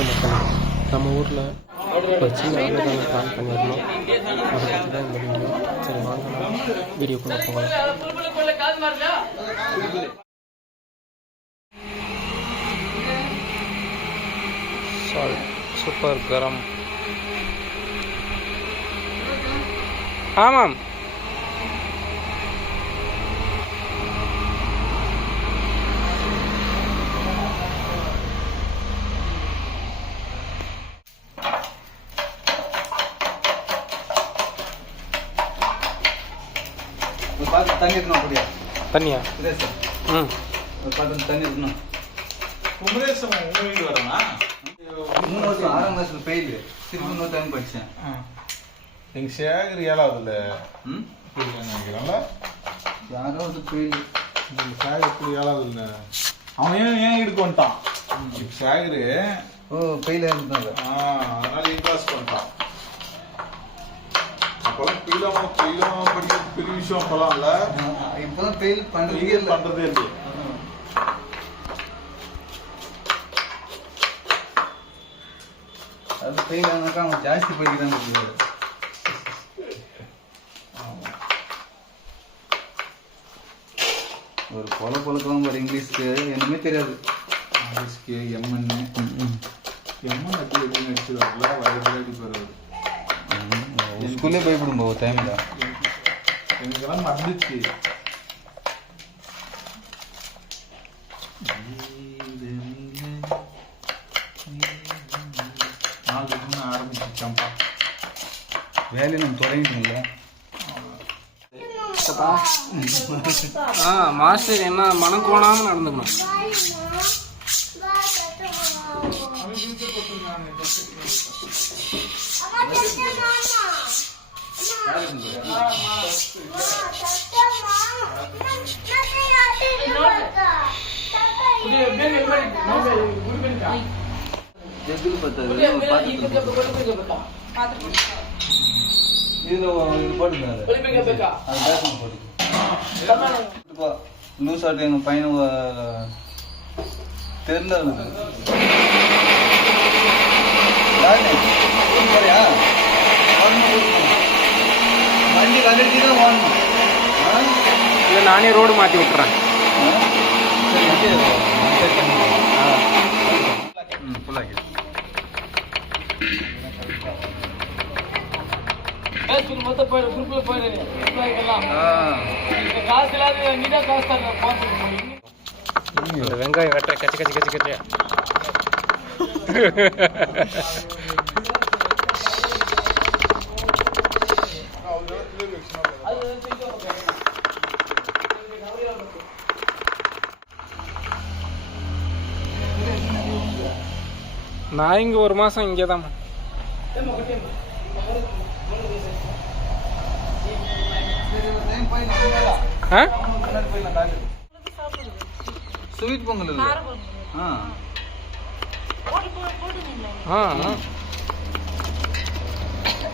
வணக்கம் மக்கள் நம்ம ஊரில் ஒரு சின்ன அன்னதானம் பிளான் பண்ணியிருந்தோம். அதை பற்றி தான் இந்த வீடியோ. சரி வாங்க நம்ம வீடியோக்குள்ளே போகலாம். சால்ட் சூப்பர் கரம் ஆமாம் ஒரு பாத்திரம் தண்ணி இருக்கணும் அப்படியா. தண்ணியா? இதே சார் ம் பாத்திரம் தண்ணி இருக்கணும் குமரேசன் உங்க வீடு வரமா மூணு வருஷம் ஆறாம் கிளாஸ்ல ஃபெயில் திருப்பி இன்னொரு டைம் படித்தேன் எங்க சேகர் ஏழாவதுல ம்? நினைக்கிறேன்ல. யாரோ ஒரு ஃபெயில் எங்க சேகர் ஏழாவதுல. அவன் ஏன் ஏன் வீட்டுக்கு வந்துட்டான்? இப்ப சேகரு. ஓ ஃபெயில் இருந்தாங்க ஆ, அதனால இன்பாஸ் பண்ணிட்டான். அப்பெல்லாம் பீலாம பீலாம படிக்கிறது பெரிய விஷயம் அப்பெல்லாம் இல்ல இப்போதான் ஃபெயில் பண்ணுறதே நீங்க இல்லை பண்றதே அது ஃபெயில் ஆனாக்கா அவன் ஜாஸ்தி படிக்கிறாங்க சொல்லுவாரு. ஒரு பொல பொழக்கம் பாரு இங்கிலீஷ்க்கு என்னமே தெரியாது ஆர்எஸ்கே எம்என் எம்என் அப்படி எப்படி நடிச்சிருவாங்களா வயதுல அடிப்பாரு ஸ்கூல்லே பயப்படும் போது டைமில் எனக்கெல்லாம் மறந்துச்சு நாலு வருஷம் ஆரம்பிச்சிச்சாம்பா வேலையை நம்ம தொடங்கிட்டோம்ல ஆ மாஸ்டர் என்ன மனம் கோணாமல் நடந்துக்கணும் எதுக்கு பார்த்தது பார்த்துட்டு இதுல இது போட்டுங்க அது லூஸ் ஆட்டு எங்க தெரியல வண்டி கண்டிட்டு தான் ஓடணும்? இல்லை நானே ரோடு மாற்றி விட்டுறேன். வெங்காயம் வெட்ட கச்சி கச்சி கச்சி கச்சியா? நான் இங்கே ஒரு மாதம் இங்கே தான் ஆ? ஸ்வீட் பொங்கல் இல்ல? ஆ. ஆ.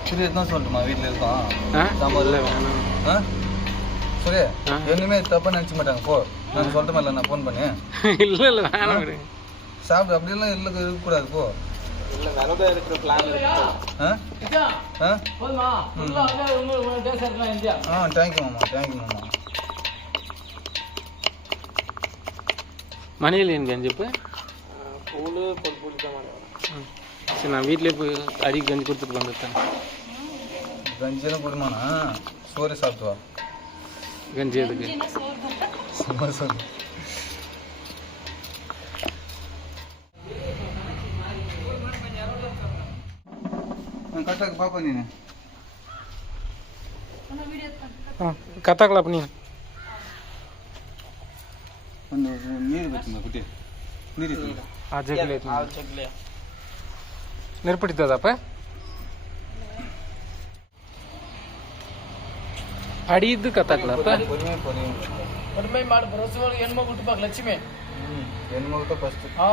சரி தான் சொல்லட்டுமா வீட்டில் இருக்கோம் சாம்பார் இல்லை வேணாம். ஆ? சரி நினச்ச மாட்டாங்க போ. நான் சொல்லிட்டேன் இல்லை நான் ஃபோன் பண்ணி. இல்லை இல்லை வேணாம் சாப்பிடு அப்படியெல்லாம் இல்லை இருக்கக்கூடாது போ. இல்லை விரதம் இருக்கிற சரி நான் வீட்டிலே போய் அடி கஞ்சி கொடுத்துட்டு வந்துட்டேன் கஞ்சியெல்லாம் கொடுமாண்ணா சோறு சாப்பிட்டு கஞ்சி எதுக்கு சும்மா சொல்லு கட்டாக்கு பாப்பா நீ கத்தாக்கலாம் பண்ணி நீர் பச்சுமா குட்டி ನೀರಿತ್ತು ಆ ಅಡಿದ್ದು ಲಕ್ಷ್ಮಿ. ಹೆಣ್ಮಗು ಫಸ್ಟ್ ಹಾ.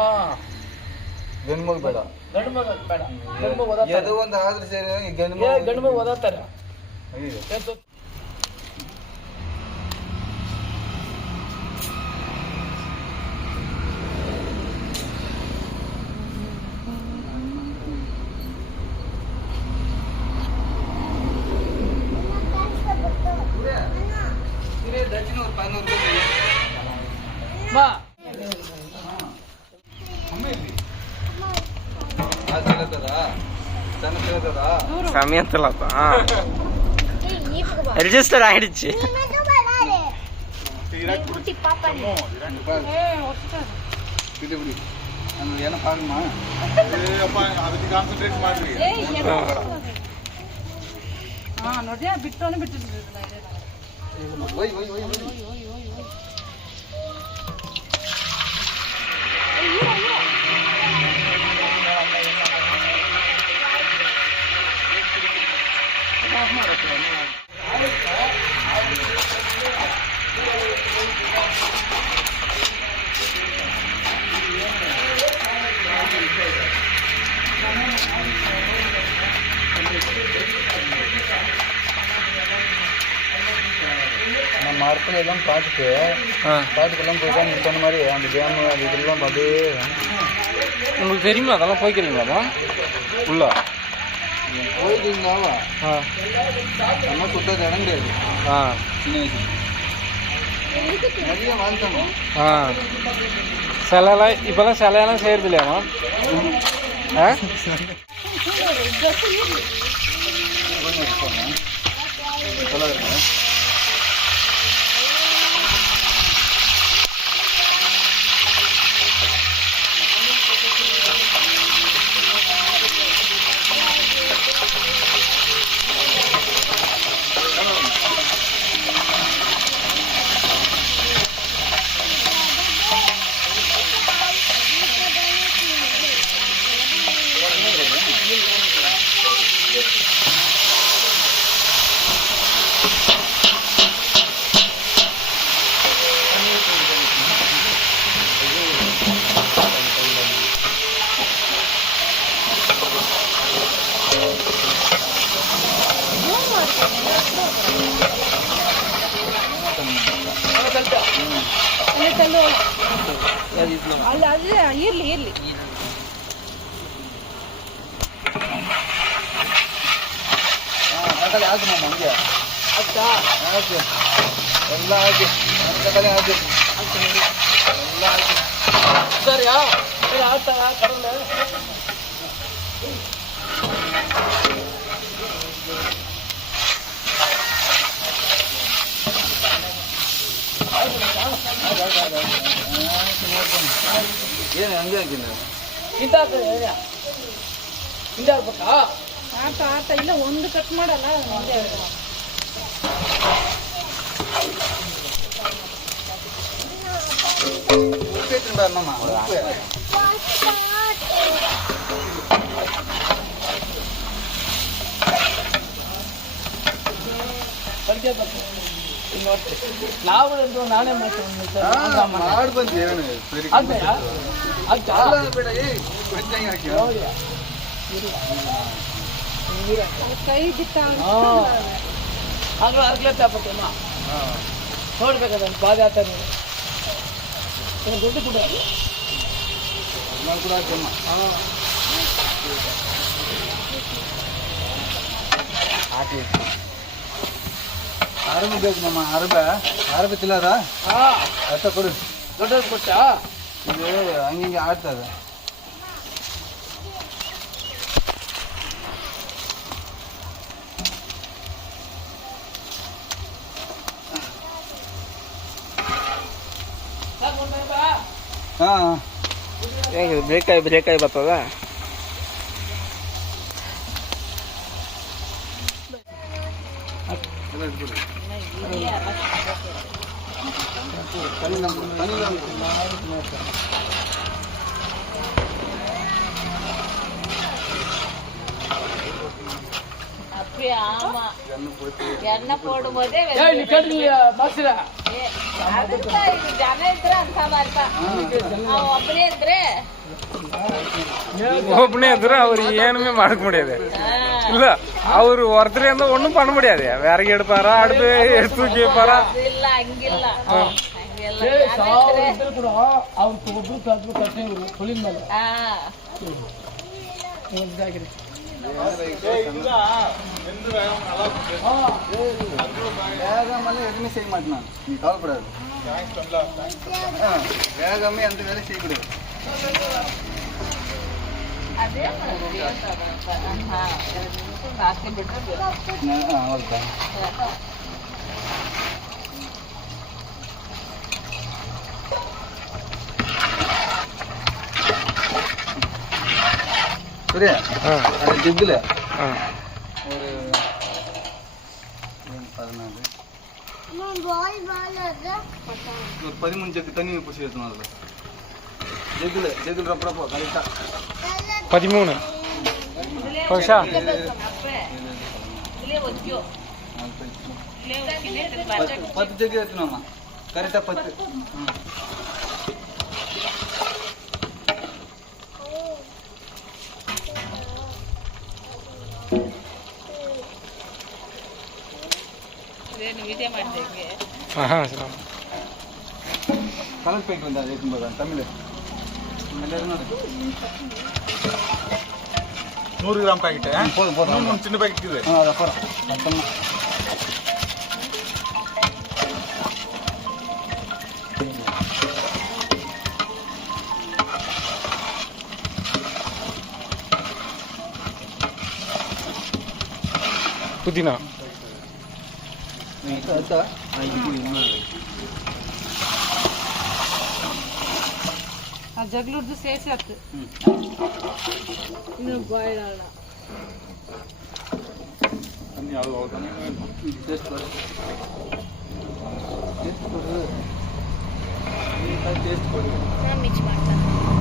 ಗಂಡ್ಮಗ್ ಬೇಡ. ಗಂಡ್ಮಗ ಬೇಡ. ಗಂಡ್ಮಗ್ ಓದಾತಾರೆ ಅದು ಒಂದು ಆದ್ರೆ ಗಂಡ್ಮಗ್ ಓದಾತಾರೆ சமயத்தில் தான் ரிஜிஸ்டர் ஆயிடுச்சு ಇದು ಬಿಡಿ ನಾನು ಏನೋ ಪಾಗಮ್ಮ ಏ ಅಪ್ಪ எல்லாம் பார்த்துட்டு ஆ. பாட்டுக்கெல்லாம் போய் தான் சொன்ன மாதிரி அந்த டேம் அது இதெல்லாம் அப்படியே உங்களுக்கு தெரியுமா? அதெல்லாம் போய்க்கிறீங்களாமா உள்ள? போயிருக்கீங்களாவா ஆ. நம்ம சுத்தது இடம் கிடையாது. ஆ. சின்ன வயசு. நிறைய வாழ்த்தணும் ஆ. சிலைலாம் இப்போல்லாம் சிலையெல்லாம் செய்கிறது இல்லையாமா ஆ? చేతల్లో అది అది ఈర్లి ఈర్లి ಕಡೆ ಹಾಕಿ ನಮ್ಮ ಹಂಗೆ ಆಗ್ತಾ ಹಾಕಿ ಎಲ್ಲ ಹಾಕಿ ನನ್ನ ಕಡೆ ಹಾಕಿ ಎಲ್ಲ ಹಾಕಿ ಸರಿಯಾ ಸರಿ ಆಗ್ತಾ ಕಡಲೆ ಏನು ಹಂಗೆ ಹಾಕಿನ ಇಂತ ಹಿಂದೆ ಆಗ್ಬೇಕಾ ಆತ ಆತ ಇಲ್ಲ ಒಂದು ಕಟ್ ಮಾಡಲ್ಲ ಒಂದೇ ಇರ್ತದೆ. ಉಪ್ಪು ಐತ್ರಿ ಬೇಡ ನಮ್ಮ ಉಪ್ಪು ನಾವು ಎಂದು ನಾನೇ ಮಾಡ್ತೀನಿ ಹಾ, ಮಾಡಿ ಬಂದು ಏನು ಸರಿ ಆಗ್ತಾಯಾ ಆಗ್ತಾ ಅಲ್ಲ ಬೇಡ ಏ ಕುಡಿತಂಗೆ ಹಾಕಿ ಕೈ ಬಿಟ್ಟ ಆಗ ಅರ್ಗ್ಲತ್ತ ಹಾಕ್ಬೇಕಮ್ಮ ನೋಡ್ಬೇಕಾದ ಬಾಧೆ ಆತ ನೀವು ಏನು ದುಡ್ಡು ಕೊಡು ನಾನು ಕೂಡ ಹಾಕಮ್ಮ ಹಾಕಿ ಅರಬ ಬೇಕು ನಮ್ಮ ಅರಬ ಅರಬ ತಿಲ್ಲದ ಹಾ ಅತ್ತ ಕೊಡು ದೊಡ್ಡದು ಕೊಟ್ಟಾ ಇದು ಹಂಗಿಂಗೆ ಆಡ್ತದೆ ಹಾಂ ಹೇಗೆ ಬ್ರೇಕ್ ಆಗಿ ಬ್ರೇಕ್ ಆಗಿ ಬರ್ತದ ಎಲ್ಲ ಇಟ್ಬಿಡು எண்ணெய் போடும்போதே ಏ ನೀ ಕೇಳಿ ಬಾಕ್ಸಿರ ಅದಕ್ಕ ಇದು ಜನ ಇದ್ರೆ ಅಂತ ಮಾಡ್ತ ಅವ್ ಒಬ್ಬನೇ ಇದ್ರೆ ஒப்பனே எதிர அவர் ஏனுமே மறக்க முடியாது இல்ல அவர் ஒருத்தர் இருந்தா ஒண்ணும் பண்ண முடியாது. விறகு எடுப்பாரா அடுத்து தூக்கி வைப்பாரா வேகமெல்லாம் எதுவுமே செய்ய மாட்டேன் நீ கவலைப்படாது. வேகமே எந்த வேலையும் செய்யக்கூடாது. சரியா அந்த ஜிப்பில் ஒரு பதினாலு ஒரு பதிமூணு ஜக்கு தண்ணி பூசி ஏற்றணும் அதில் ஜெகில் ஜெகில் ரப்படப்போ கரெக்டாக 13 Pasha Ah, sim. Calma, pega um da direita, um da direita, tá melhor. Melhor não. நூறு கிராம் பாக்கெட்டு போதும் போதும். மூணு சின்ன பாக்கெட் இருக்குது ஆ அதை போகிறோம் மொத்தமாக புதினா. జగ్లూర్ది చేసేది ಇನ್ನೂ ಬಾಯ್ಲ್ ಅಲ್ಲ ಟೇಸ್ಟ್ ಕೊಡಿ ಮಿಕ್ಸ್ ಮಾಡ್ತಾರೆ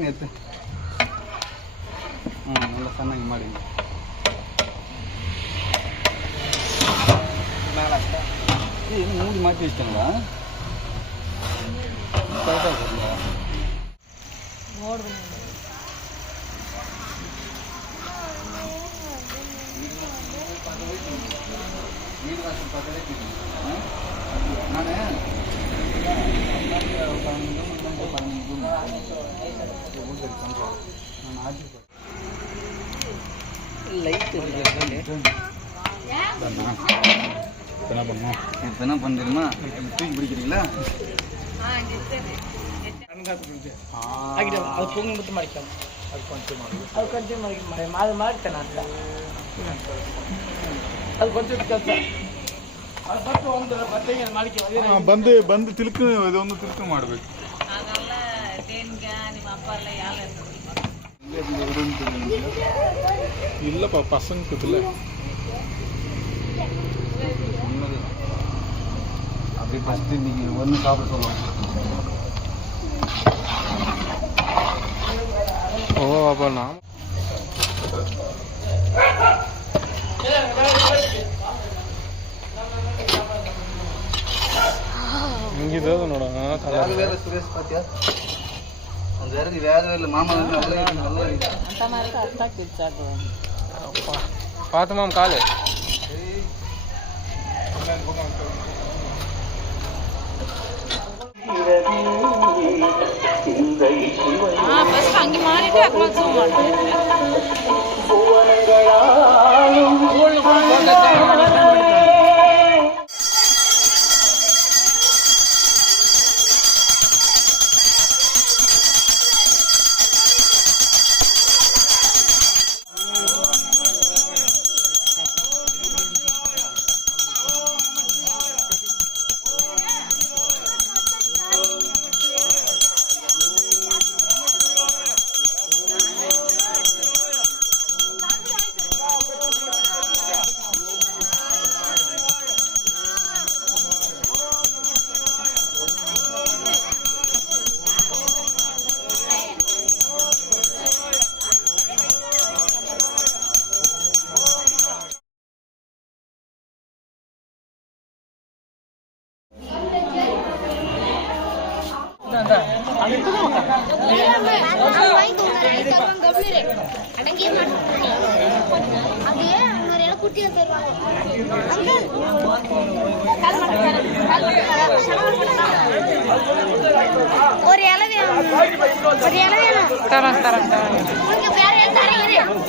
ಕುರಿಪಿನ ಎತ್ತು ಹ್ಞೂ ಎಲ್ಲ ಚೆನ್ನಾಗಿ ಮಾಡಿ ಏನು ಮೂಡಿ ಮಾತಿ ಇಷ್ಟಲ್ಲ ಕರೆಕ್ಟಾಗಿ என்ன பண்ணுவோம் இப்போ என்ன பண்ணுறீங்களா தூக்கி பிடிக்கிறீங்களா? அது பொங்கி மட்டும் மறைக்கும் அது கொஞ்சம் அது கொஞ்சம் மறைக்கும் அது கொஞ்சம் ಬಂದು ಬಂದು ತಿಳ್ಕು ಇದೊಂದು ತಿಳ್ಕು ಮಾಡಬೇಕು ಹಾಗಲ್ಲ ದೇನ್ಗೆ ನಿಮ್ಮ ಅಪ್ಪ ಎಲ್ಲ ಯಾವ இல்லைப்பா பசங்களுக்கு இல்லை அப்படி ஃபஸ்ட்டு இன்னைக்கு ஒன்று சாப்பிட சொல்லுவோம் ஓ அப்போ நாம் ಹಿಂಗಿದ್ದು ನೋಡೋಣ ಸುರೇಶ್ ಪಾತ್ಯ ಒಂದು ಯಾವ್ದು ಮಾಮ ಅಂತ ಮಾಡಿದ್ರೆ ಅರ್ಥ ಆಗ್ತಿತ್ತು ಸಾಕು ಪಾತ ಮಾಮ ಕಾಲೆ ಫಸ್ಟ್ ಹಂಗೆ ಮಾಡಿಟ್ಟು ಯಾಕೆ ಮನ್ಸು ಮಾಡ್ತಾರೆ